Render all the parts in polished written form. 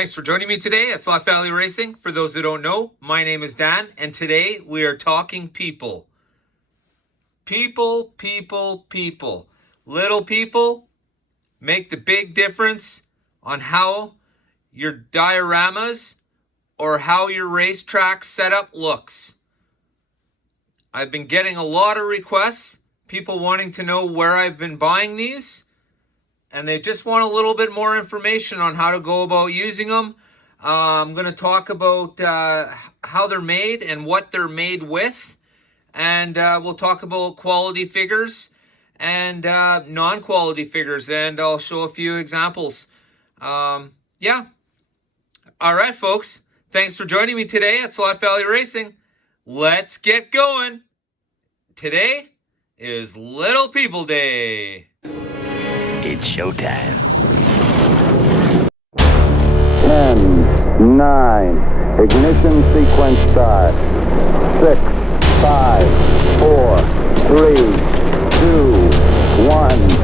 Thanks for joining me today at Sloth Valley Racing. For those who don't know, my name is Dan, and today we are talking people. People. Little people make the big difference on how your dioramas or how your racetrack setup looks. I've been getting a lot of requests, people wanting to know where I've been buying these, and they just want a little bit more information on how to go about using them. I'm going to talk about how they're made and what they're made with, and we'll talk about quality figures and non-quality figures, and I'll show a few examples. Yeah. All right, folks. Thanks for joining me today at Sloth Valley Racing. Let's get going. Today is Little People Day. It's showtime. 10, 9, ignition sequence start. 6, 5, 4, 3, 2, 1.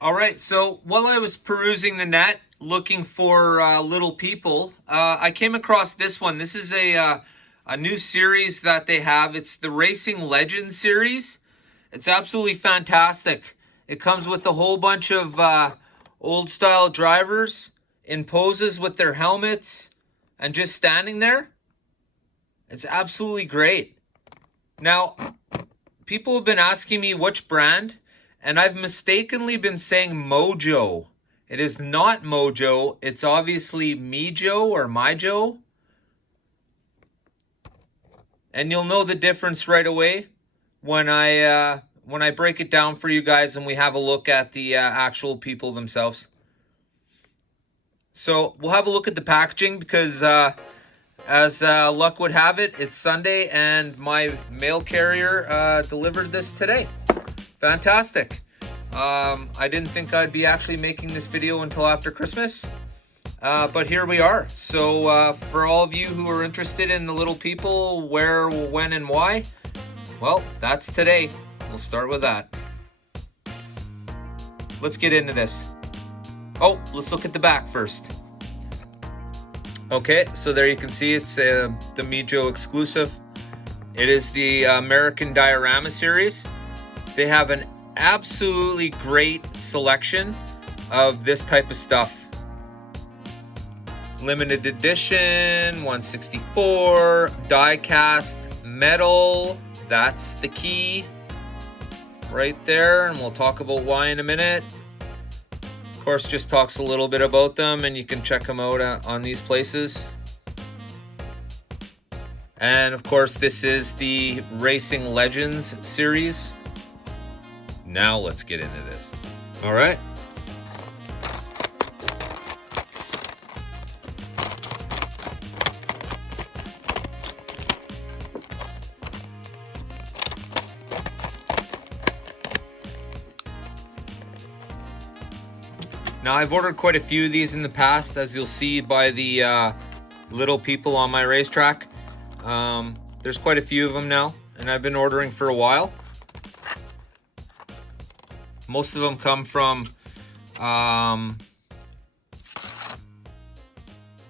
All right, so while I was perusing the net, looking for Little People, I came across this one. This is a new series that they have. It's the Racing Legends series. It's absolutely fantastic. It comes with a whole bunch of old-style drivers in poses with their helmets and just standing there. It's absolutely great. Now, people have been asking me which brand, and I've mistakenly been saying MIJO. It is not MIJO. It's obviously MIJO or MIJO. And you'll know the difference right away when I break it down for you guys and we have a look at the actual people themselves. So we'll have a look at the packaging because as luck would have it, it's Sunday and my mail carrier delivered this today. Fantastic. I didn't think I'd be actually making this video until after Christmas, but here we are. So for all of you who are interested in the Little People, where, when, and why, well, that's today. We'll start with that. Let's get into this. Oh, let's look at the back first. Okay, so there you can see it's the MIJO exclusive. It is the American Diorama series. They have an absolutely great selection of this type of stuff. Limited edition, 164, die cast metal. That's the key right there, and we'll talk about why in a minute. Of course, just talks a little bit about them, and you can check them out on these places. And of course, this is the Racing Legends series. Now let's get into this. All right. Now I've ordered quite a few of these in the past, as you'll see by the Little People on my racetrack. There's quite a few of them now, and I've been ordering for a while. Most of them come from,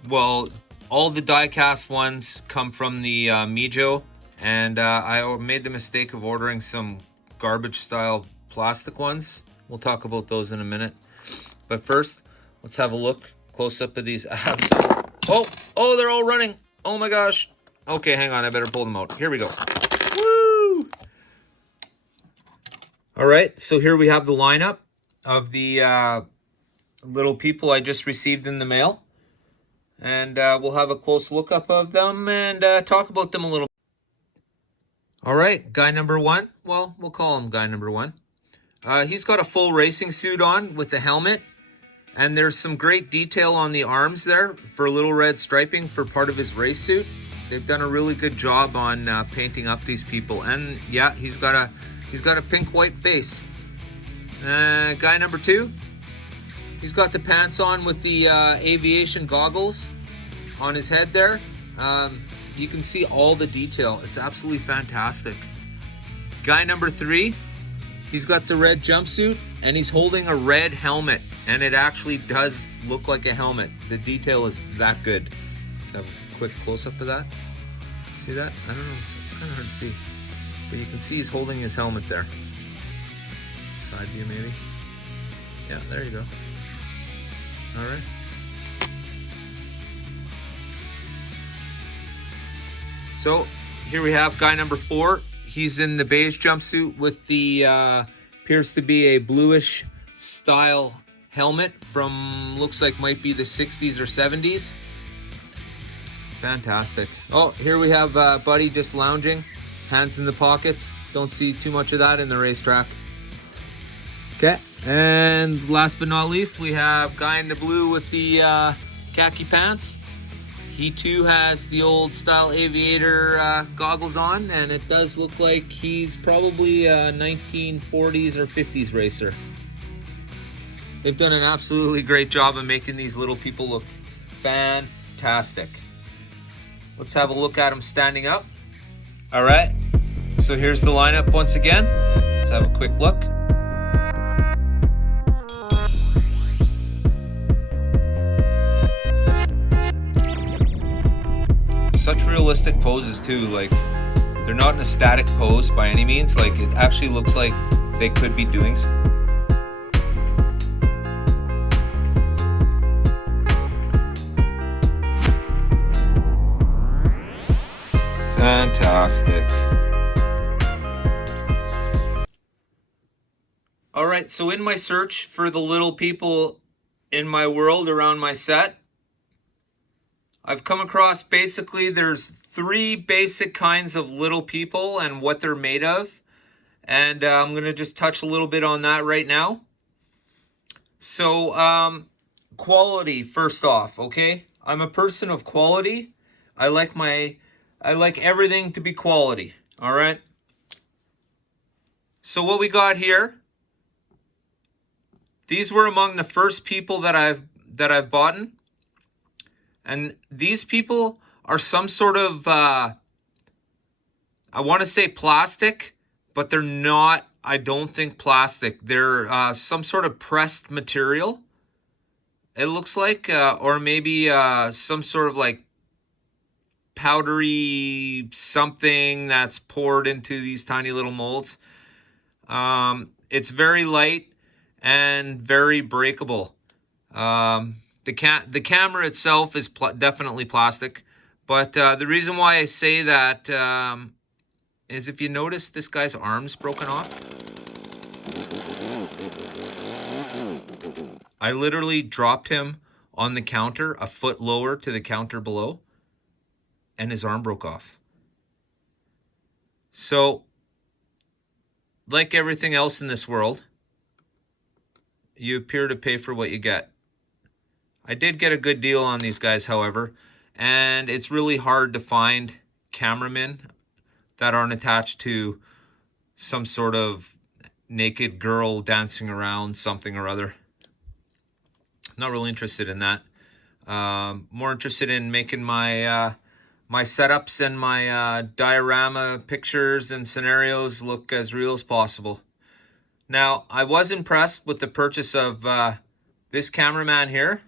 well, all the die-cast ones come from the MIJO, and I made the mistake of ordering some garbage-style plastic ones. We'll talk about those in a minute. But first, let's have a look close-up of these abs. Oh, they're all running. Oh my gosh. Okay, hang on, I better pull them out. Here we go. Woo! All right, so here we have the lineup of the Little People I just received in the mail. And we'll have a close look up of them and talk about them a little. All right, guy number one. Well, we'll call him guy number one. He's got a full racing suit on with a helmet. And there's some great detail on the arms there for little red striping for part of his race suit. They've done a really good job on painting up these people. And yeah, he's got a pink-white face. Guy number two, he's got the pants on with the aviation goggles. on his head there. You can see all the detail. It's absolutely fantastic. Guy number 3, he's got the red jumpsuit and he's holding a red helmet, and it actually does look like a helmet. The detail is that good. Let's have a quick close-up of that. See that? I don't know, it's kind of hard to see, but you can see he's holding his helmet there. Side view maybe. Yeah, there you go. All right. So here we have guy number 4. He's in the beige jumpsuit with the appears to be a bluish style helmet from, looks like might be the 60s or 70s. Fantastic. Oh, here we have Buddy just lounging, hands in the pockets. Don't see too much of that in the racetrack. Okay, and last but not least, we have guy in the blue with the khaki pants. He too has the old style aviator goggles on, and it does look like he's probably a 1940s or 50s racer. They've done an absolutely great job of making these little people look fantastic. Let's have a look at them standing up. All right, so here's the lineup once again. Let's have a quick look. Such realistic poses too, like they're not in a static pose by any means. Like it actually looks like they could be doing fantastic. All right, so in my search for the little people in my world around my set, I've come across basically there's 3 basic kinds of little people and what they're made of. And I'm going to just touch a little bit on that right now. So quality first off, okay? I'm a person of quality. I like everything to be quality, all right? So what we got here, these were among the first people that I've bought. And these people are some sort of, I want to say plastic, but they're not, I don't think plastic. They're some sort of pressed material, it looks like, or maybe some sort of like powdery something that's poured into these tiny little molds. It's very light and very breakable. The camera itself is definitely plastic, but the reason why I say that is if you notice this guy's arm's broken off. I literally dropped him on the counter a foot lower to the counter below, and his arm broke off. So, like everything else in this world, you appear to pay for what you get. I did get a good deal on these guys, however, and it's really hard to find cameramen that aren't attached to some sort of naked girl dancing around something or other. Not really interested in that. More interested in making my my setups and my diorama pictures and scenarios look as real as possible. Now, I was impressed with the purchase of this cameraman here.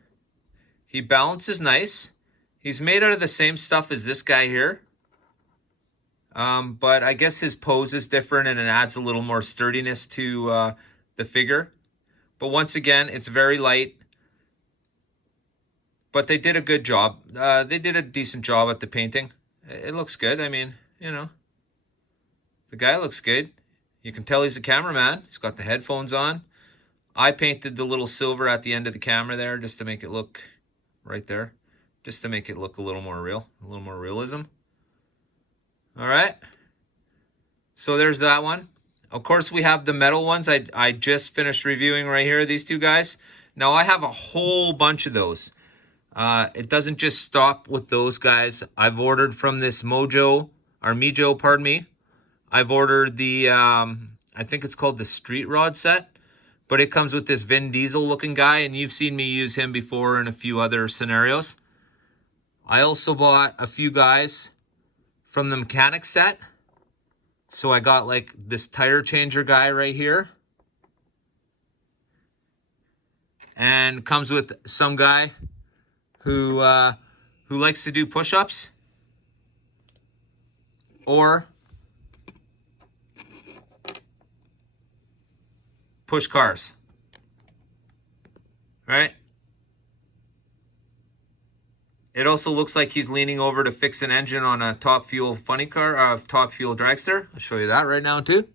He balances nice. He's made out of the same stuff as this guy here. But I guess his pose is different and it adds a little more sturdiness to the figure. But once again, it's very light. But they did a good job. They did a decent job at the painting. It looks good. I mean, you know, the guy looks good. You can tell he's a cameraman. He's got the headphones on. I painted the little silver at the end of the camera there just to make it look right there. Just to make it look a little more real, a little more realism. All right. So there's that one. Of course, we have the metal ones. I just finished reviewing right here, these two guys. Now, I have a whole bunch of those. It doesn't just stop with those guys. I've ordered from this MIJO, pardon me. I've ordered the, I think it's called the Street Rod set. But it comes with this Vin Diesel looking guy, and you've seen me use him before in a few other scenarios. I also bought a few guys from the mechanic set. So I got like this tire changer guy right here. And comes with some guy who likes to do push-ups or push cars. Right? It also looks like he's leaning over to fix an engine on a Top Fuel funny car, Top Fuel dragster. I'll show you that right now too.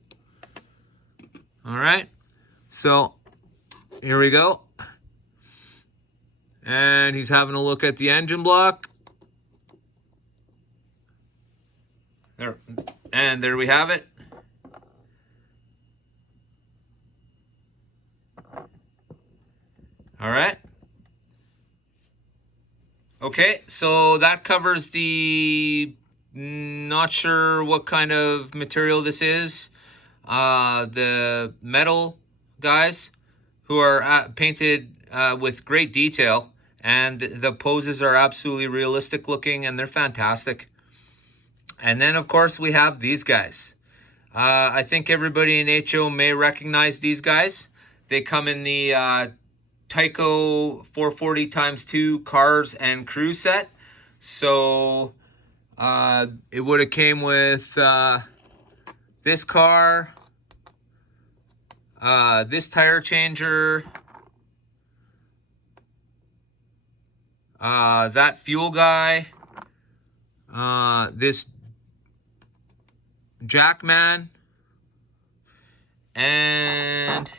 All right. So here we go. And he's having a look at the engine block. There. And there we have it. All right. Okay, so that covers the, not sure what kind of material this is. The metal guys who are painted with great detail, and the poses are absolutely realistic looking, and they're fantastic. And then, of course, we have these guys. I think everybody in HO may recognize these guys. They come in the Tyco 440x2 cars and crew set. So it would have came with this car, this tire changer, that fuel guy, this Jackman, and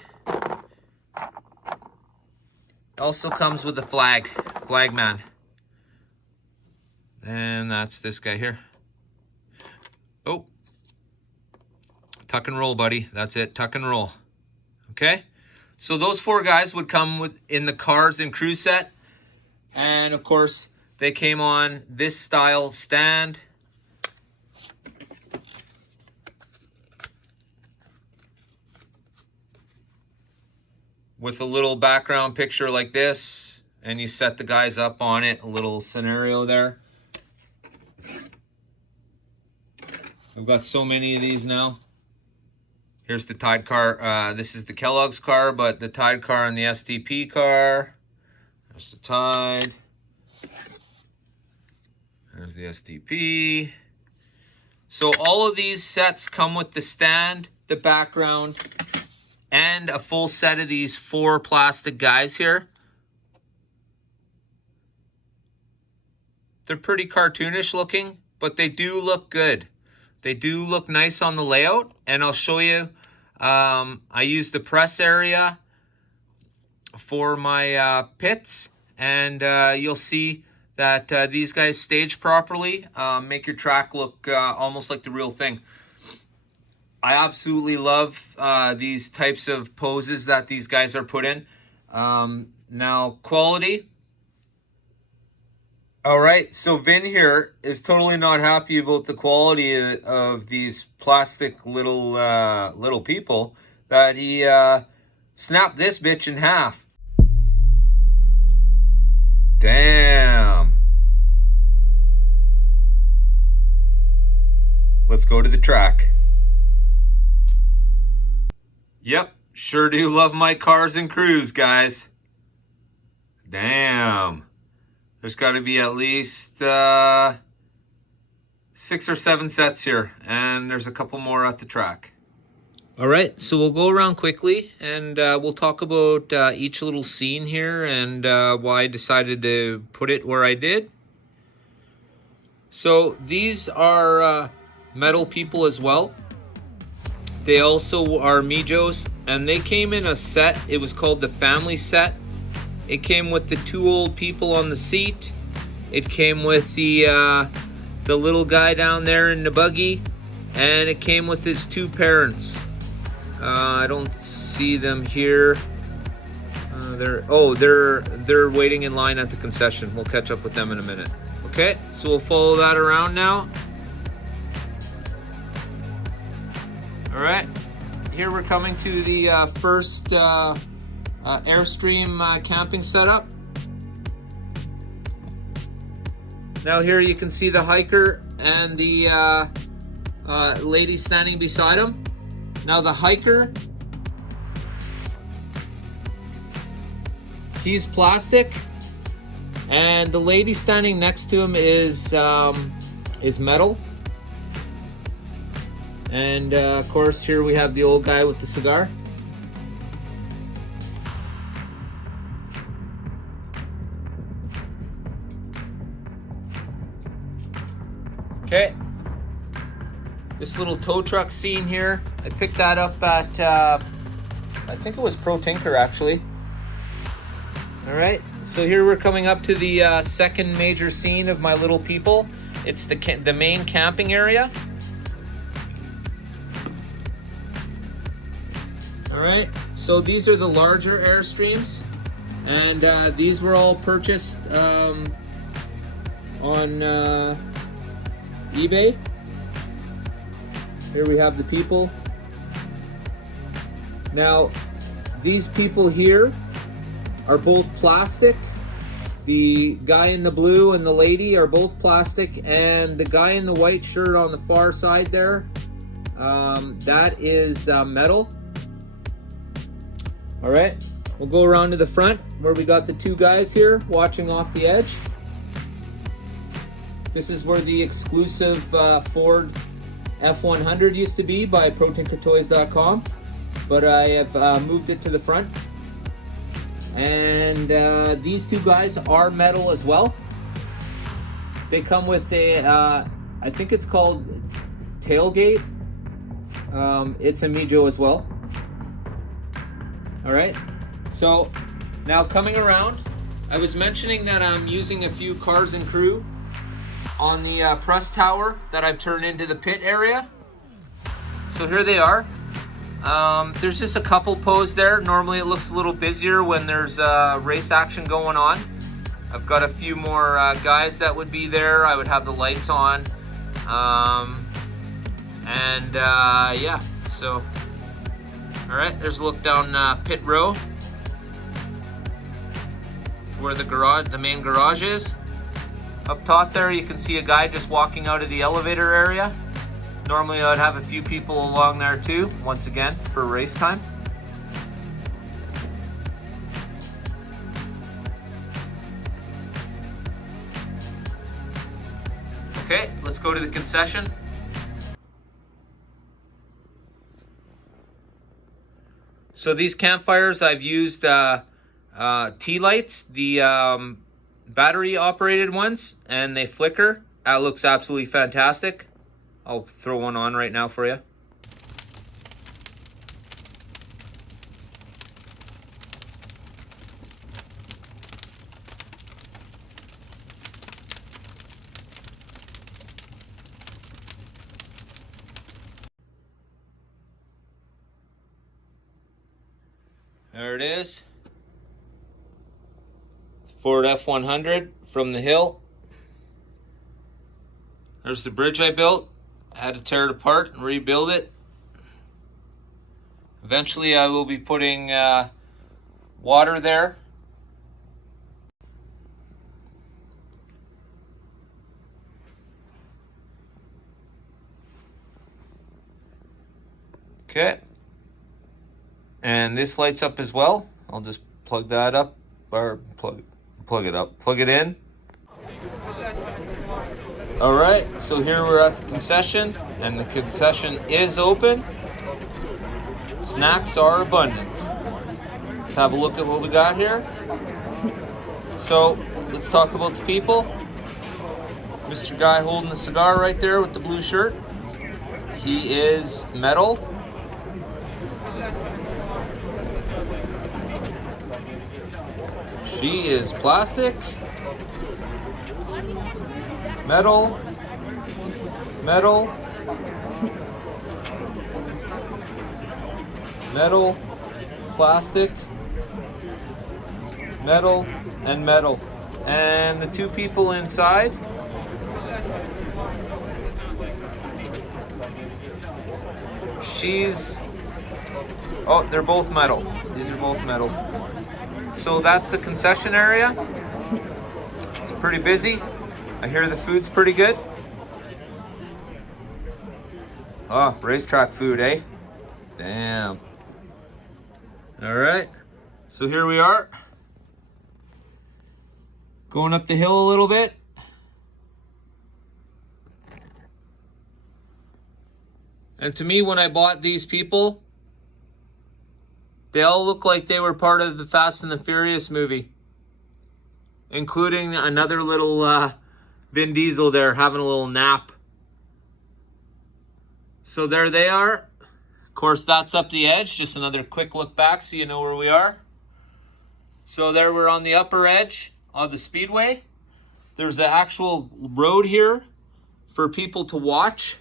also comes with the flagman. And that's this guy here. Oh, tuck and roll, buddy. That's it, tuck and roll. Okay, so those four guys would come with in the cars and crew set, and of course they came on this style stand. With a little background picture like this, and you set the guys up on it, a little scenario there. I've got so many of these now. Here's the Tide car. This is the Kellogg's car, but the Tide car and the STP car. There's the Tide. There's the STP. So all of these sets come with the stand, the background, and a full set of these four plastic guys here. They're pretty cartoonish looking, but they do look good. They do look nice on the layout, and I'll show you. I use the press area for my pits, and you'll see that these guys stage properly, make your track look almost like the real thing. I absolutely love these types of poses that these guys are put in. Now, quality. All right, so Vin here is totally not happy about the quality of these plastic little people, that he snapped this bitch in half. Damn. Let's go to the track. Yep, sure do love my cars and crews, guys. Damn. There's got to be at least 6 or 7 sets here, and there's a couple more at the track. All right, so we'll go around quickly, and we'll talk about each little scene here and why I decided to put it where I did. So these are metal people as well. They also are MIJOs, and they came in a set. It was called the family set. It came with the 2 old people on the seat. It came with the little guy down there in the buggy, and it came with his 2 parents. I don't see them here. They're waiting in line at the concession. We'll catch up with them in a minute. Okay, so we'll follow that around now. All right, here we're coming to the first Airstream camping setup. Now here you can see the hiker and the lady standing beside him. Now the hiker, he's plastic, and the lady standing next to him is metal. And of course here we have the old guy with the cigar. Okay, this little tow truck scene here, I picked that up at, I think it was Pro Tinker actually. All right, so here we're coming up to the second major scene of My Little People. It's the main camping area. All right, so these are the larger Airstreams, and these were all purchased on eBay. Here we have the people. Now, these people here are both plastic. The guy in the blue and the lady are both plastic, and the guy in the white shirt on the far side there, that is metal. All right, we'll go around to the front where we got the two guys here watching off the edge. This is where the exclusive Ford F100 used to be by ProTinkerToys.com, but I have moved it to the front. And these two guys are metal as well. They come with a, I think it's called tailgate. It's a MIJO as well. All right, so now coming around, I was mentioning that I'm using a few cars and crew on the press tower that I've turned into the pit area. So here they are. There's just a couple posed there. Normally it looks a little busier when there's race action going on. I've got a few more guys that would be there. I would have the lights on. Yeah, so, all right, there's a look down pit row where the main garage is. Up top there, you can see a guy just walking out of the elevator area. Normally I'd have a few people along there too, once again, for race time. Okay, let's go to the concession. So these campfires, I've used T-lights, the battery operated ones, and they flicker. That looks absolutely fantastic. I'll throw one on right now for you. There it is. Ford F100 from the hill. There's the bridge I built. I had to tear it apart and rebuild it. Eventually I will be putting water there. Okay. And this lights up as well. I'll just plug that up, or plug it in. All right, so here we're at the concession, and the concession is open. Snacks are abundant. Let's have a look at what we got here. So let's talk about the people. Mr. Guy holding the cigar right there with the blue shirt. He is metal. She is plastic. Metal, metal, metal, plastic, metal, and metal. And the two people inside, they're both metal. These are both metal. So that's the concession area. It's pretty busy. I hear the food's pretty good. Oh, racetrack food, eh? Damn. All right. So here we are. Going up the hill a little bit. And to me, when I bought these people, they all look like they were part of the Fast and the Furious movie. Including another little Vin Diesel there having a little nap. So there they are. Of course, that's up the edge. Just another quick look back so you know where we are. So there we're on the upper edge of the speedway. There's an actual road here for people to watch.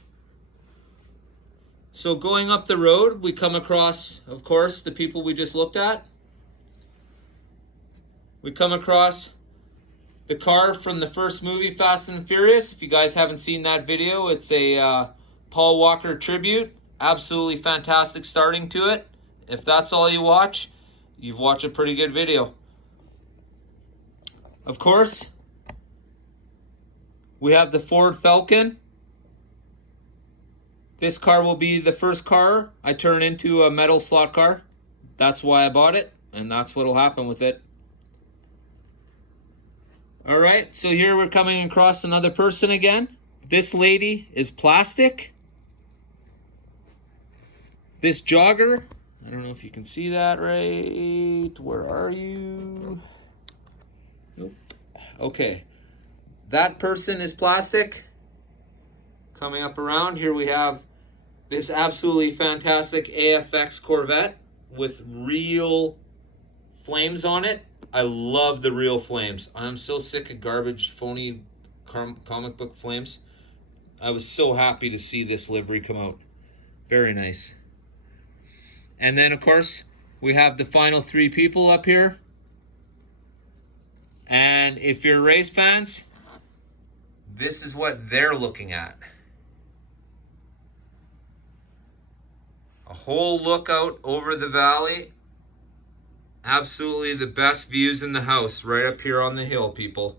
So going up the road, we come across, of course, the people we just looked at. We come across the car from the first movie, Fast and Furious. If you guys haven't seen that video, it's a Paul Walker tribute. Absolutely fantastic starting to it. If that's all you watch, you've watched a pretty good video. Of course, we have the Ford Falcon. This car will be the first car I turn into a metal slot car. That's why I bought it, and that's what will happen with it. All right, so here we're coming across another person again. This lady is plastic. This jogger, I don't know if you can see that right. Where are you? Nope. Okay. That person is plastic. Coming up around, here we have this absolutely fantastic AFX Corvette with real flames on it. I love the real flames. I'm so sick of garbage, phony comic book flames. I was so happy to see this livery come out. Very nice. And then, of course, we have the final three people up here. And if you're race fans, this is what they're looking at. A whole look out over the valley. Absolutely the best views in the house, right up here on the hill, people.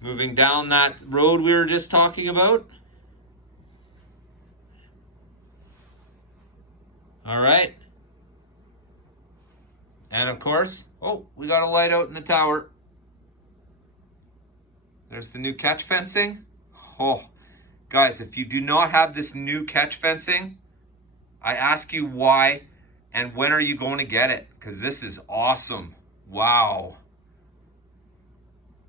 Moving down that road we were just talking about. All right. And of course, oh, we got a light out in the tower. There's the new catch fencing. Oh, guys, if you do not have this new catch fencing, I ask you why and when are you going to get it? Because this is awesome. Wow.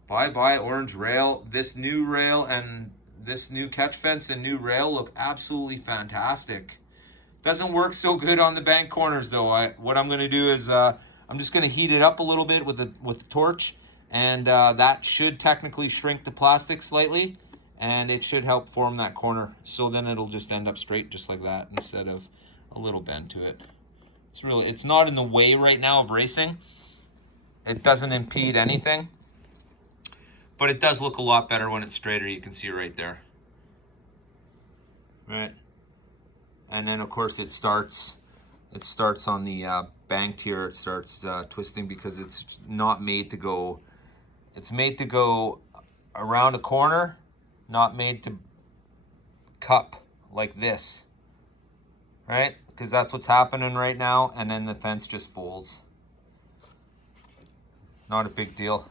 Bye-bye orange rail. This new rail and this new catch fence and new rail look absolutely fantastic. Doesn't work so good on the bank corners though. What I'm going to do is I'm just going to heat it up a little bit with the torch, and that should technically shrink the plastic slightly, and it should help form that corner. So then it'll just end up straight just like that instead of a little bend to it. It's not in the way right now of racing. It doesn't impede anything, but it does look a lot better when it's straighter. You can see right there. Right. And then of course it starts on the banked here. It starts twisting because it's not made to go. It's made to go around a corner, not made to cup like this, right? Because that's what's happening right now, and then the fence just folds. Not a big deal.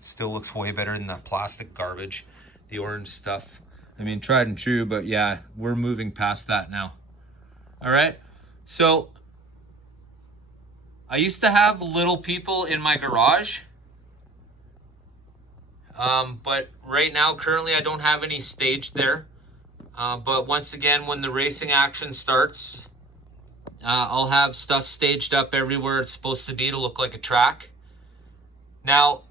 Still looks way better than the plastic garbage, the orange stuff. I mean, tried and true, but yeah, we're moving past that now. All right, so I used to have little people in my garage, but right now, currently, I don't have any staged there. But once again, when the racing action starts, I'll have stuff staged up everywhere it's supposed to be to look like a track. Now,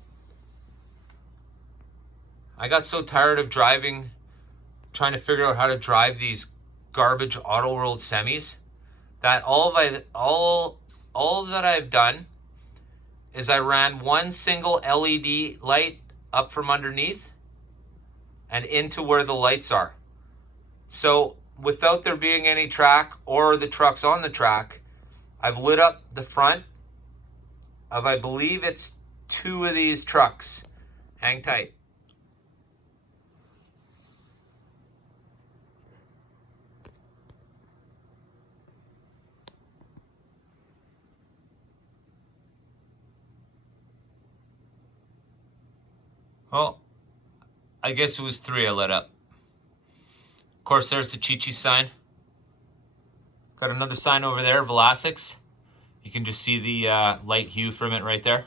I got so tired of trying to figure out how to drive these garbage Auto World semis that all that I've done is I ran one single LED light up from underneath and into where the lights are. So without there being any track or the trucks on the track, I've lit up the front of, I believe it's 2 of these trucks. Hang tight. Oh, I guess it was 3 I let up. Of course, there's the Chi-Chi sign. Got another sign over there, Velasics. You can just see the light hue from it right there.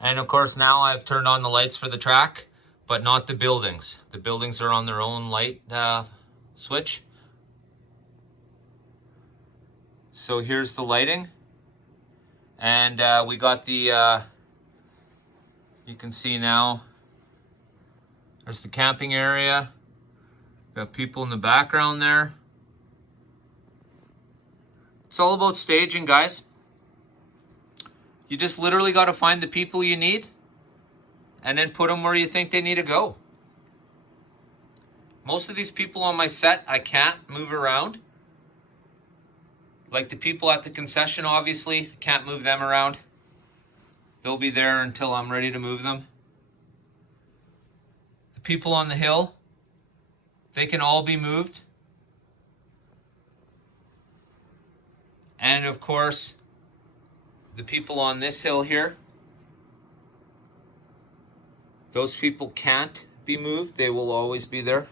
And of course, now I've turned on the lights for the track, but not the buildings. The buildings are on their own light switch. So here's the lighting. And we got the, you can see now, there's the camping area. Got people in the background there. It's all about staging, guys. You just literally got to find the people you need and then put them where you think they need to go. Most of these people on my set, I can't move around. Like the people at the concession, obviously, can't move them around. They'll be there until I'm ready to move them. The people on the hill, they can all be moved. And of course, the people on this hill here, those people can't be moved. They will always be there.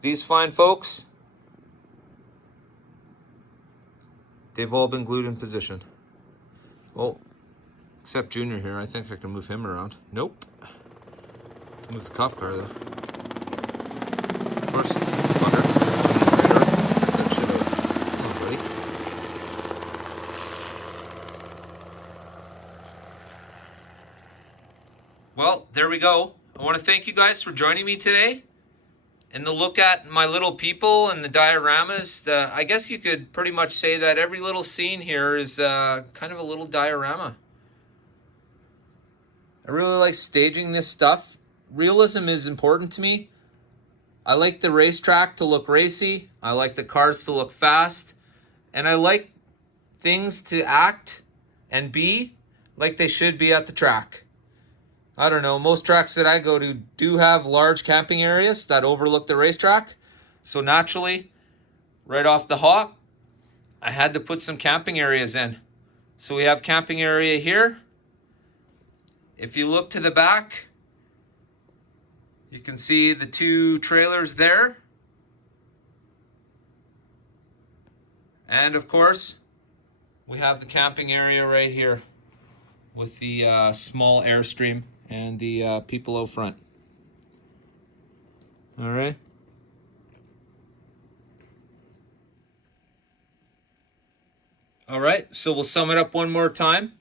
These fine folks, they've all been glued in position. Oh, except Junior here. I think I can move him around. Nope. Move the cop car though. Of course, butter. That shit out. Come on, buddy. Well, there we go. I want to thank you guys for joining me today and the look at my little people and the dioramas. I guess you could pretty much say that every little scene here is kind of a little diorama. I really like staging this stuff. Realism is important to me. I like the racetrack to look racy. I like the cars to look fast. And I like things to act and be like they should be at the track. I don't know, most tracks that I go to do have large camping areas that overlook the racetrack. So naturally, right off the hop, I had to put some camping areas in. So we have camping area here. If you look to the back, you can see the 2 trailers there. And of course, we have the camping area right here with the small Airstream and the people out front. All right. All right, so we'll sum it up one more time.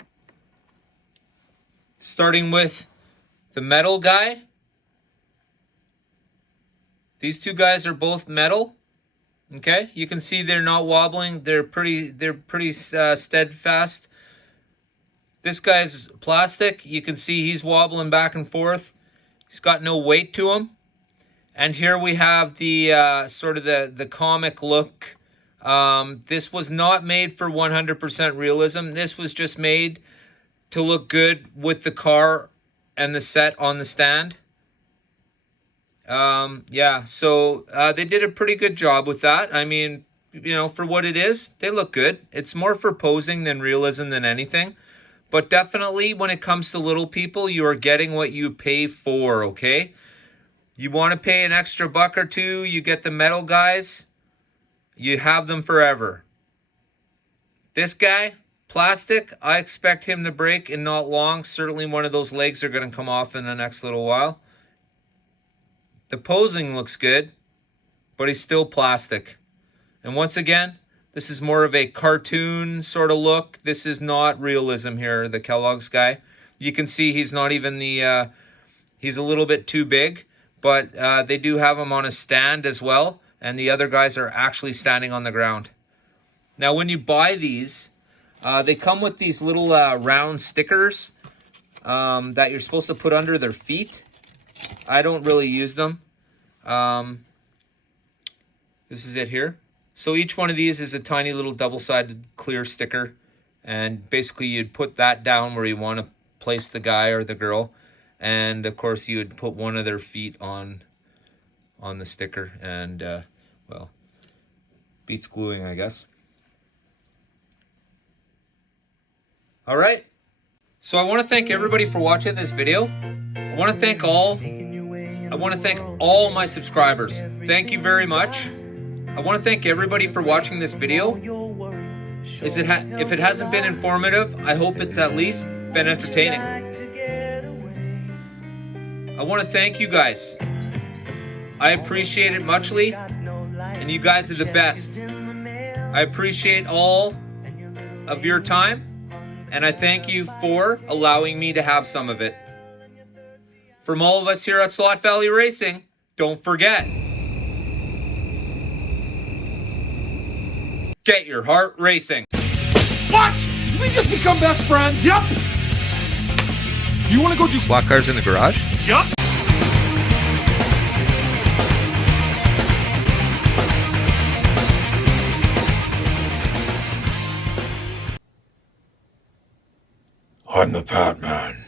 Starting with the metal guy. These 2 guys are both metal. Okay, you can see they're not wobbling. They're pretty steadfast. This guy's plastic. You can see he's wobbling back and forth. He's got no weight to him. And here we have the sort of the comic look. This was not made for 100% realism. This was just made to look good with the car and the set on the stand. Yeah, so they did a pretty good job with that. I mean, you know, for what it is, they look good. It's more for posing than realism than anything. But definitely when it comes to little people, you are getting what you pay for, okay? You want to pay an extra $1 or $2, you get the metal guys, you have them forever. This guy, plastic, I expect him to break in not long. Certainly one of those legs are going to come off in the next little while. The posing looks good, but he's still plastic. And once again, this is more of a cartoon sort of look. This is not realism here, the Kellogg's guy. You can see he's not even the, he's a little bit too big, but they do have him on a stand as well, and the other guys are actually standing on the ground. Now, when you buy these, they come with these little round stickers that you're supposed to put under their feet. I don't really use them. This is it here. So each one of these is a tiny little double-sided clear sticker. And basically you'd put that down where you want to place the guy or the girl, and of course you would put one of their feet on the sticker, and well, beats gluing, I guess. All right, so I want to thank everybody for watching this video. I want to thank all my subscribers. Thank you very much. I want to thank everybody for watching this video. If it hasn't been informative, I hope it's at least been entertaining. I want to thank you guys. I appreciate it muchly, and you guys are the best. I appreciate all of your time, and I thank you for allowing me to have some of it. From all of us here at Slot Valley Racing, don't forget, get your heart racing. What? Did we just become best friends? Yep. You want to go do Slot cars in the garage? Yep. I'm the Batman.